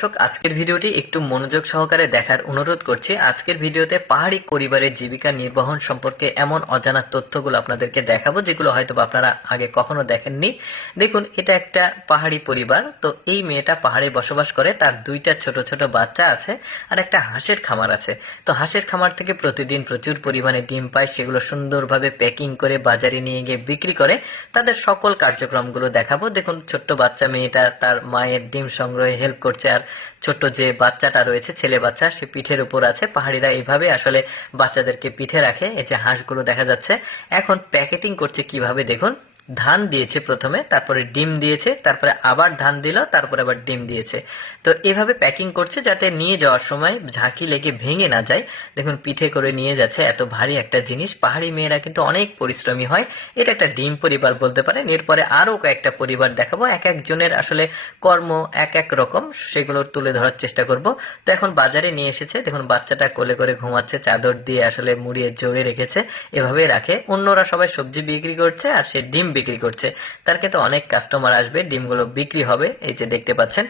দর্শক, আজকের ভিডিওটি একটু মনোযোগ সহকারে দেখার অনুরোধ করছি। আজকের ভিডিওতে পাহাড়ি পরিবারের জীবিকা নির্বাহন সম্পর্কে এমন অজানা তথ্যগুলো আপনাদেরকে দেখাবো যেগুলো হয়তো আপনারা আগে কখনো দেখেননি। দেখুন, এটা একটা পাহাড়ি পরিবার। তো এই মেয়েটা পাহাড়ে বসবাস করে, তার দুইটা ছোট ছোট বাচ্চা আছে আর একটা হাঁসের খামার আছে। তো হাঁসের খামার থেকে প্রতিদিন প্রচুর পরিমাণে ডিম পায়, সেগুলো সুন্দরভাবে প্যাকিং করে বাজারে নিয়ে গিয়ে বিক্রি করে। তাদের সকল কার্যক্রমগুলো দেখাবো। দেখুন, ছোট্ট বাচ্চা মেয়েটা তার মায়ের ডিম সংগ্রহে হেল্প করছে, আর ছোট্ট যে বাচ্চাটা রয়েছে, ছেলে বাচ্চা, সে পিঠের উপর আছে। পাহাড়িরা এইভাবে আসলে বাচ্চাদেরকে পিঠে রাখে। এই যে হাঁসগুলো দেখা যাচ্ছে, এখন প্যাকেটিং করছে কিভাবে দেখুন। ধান দিয়েছে প্রথমে, তারপরে ডিম দিয়েছে, তারপরে আবার ধান দিল, তারপরে আবার ডিম দিয়েছে। তো এভাবে প্যাকিং করছে যাতে নিয়ে যাওয়ার সময় ঝাঁকি লেগে ভেঙে না যায়। দেখুন, পিঠে করে নিয়ে যাচ্ছে, এত ভারী একটা জিনিস। পাহাড়ি মেয়েরা কিন্তু অনেক পরিশ্রমী হয়। এটা একটা ডিম পরিবার বলতে পারেন। এরপরে আরো কয়েকটা পরিবার দেখাবো, এক একজনের আসলে কর্ম এক এক রকম, সেগুলো তুলে ধরার চেষ্টা করব। তো এখন বাজারে নিয়ে এসেছে। দেখুন, বাচ্চাটা কোলে করে ঘুমাচ্ছে, চাদর দিয়ে আসলে মুড়িয়ে জড়িয়ে রেখেছে। এভাবে রাখে। অন্যরা সবাই সবজি বিক্রি করছে আর সে ডিম বিক্রি করছে। তার কিন্তু অনেক কাস্টমার আসবে, ডিমগুলো বিক্রি হবে। এই যে দেখতে পাচ্ছেন।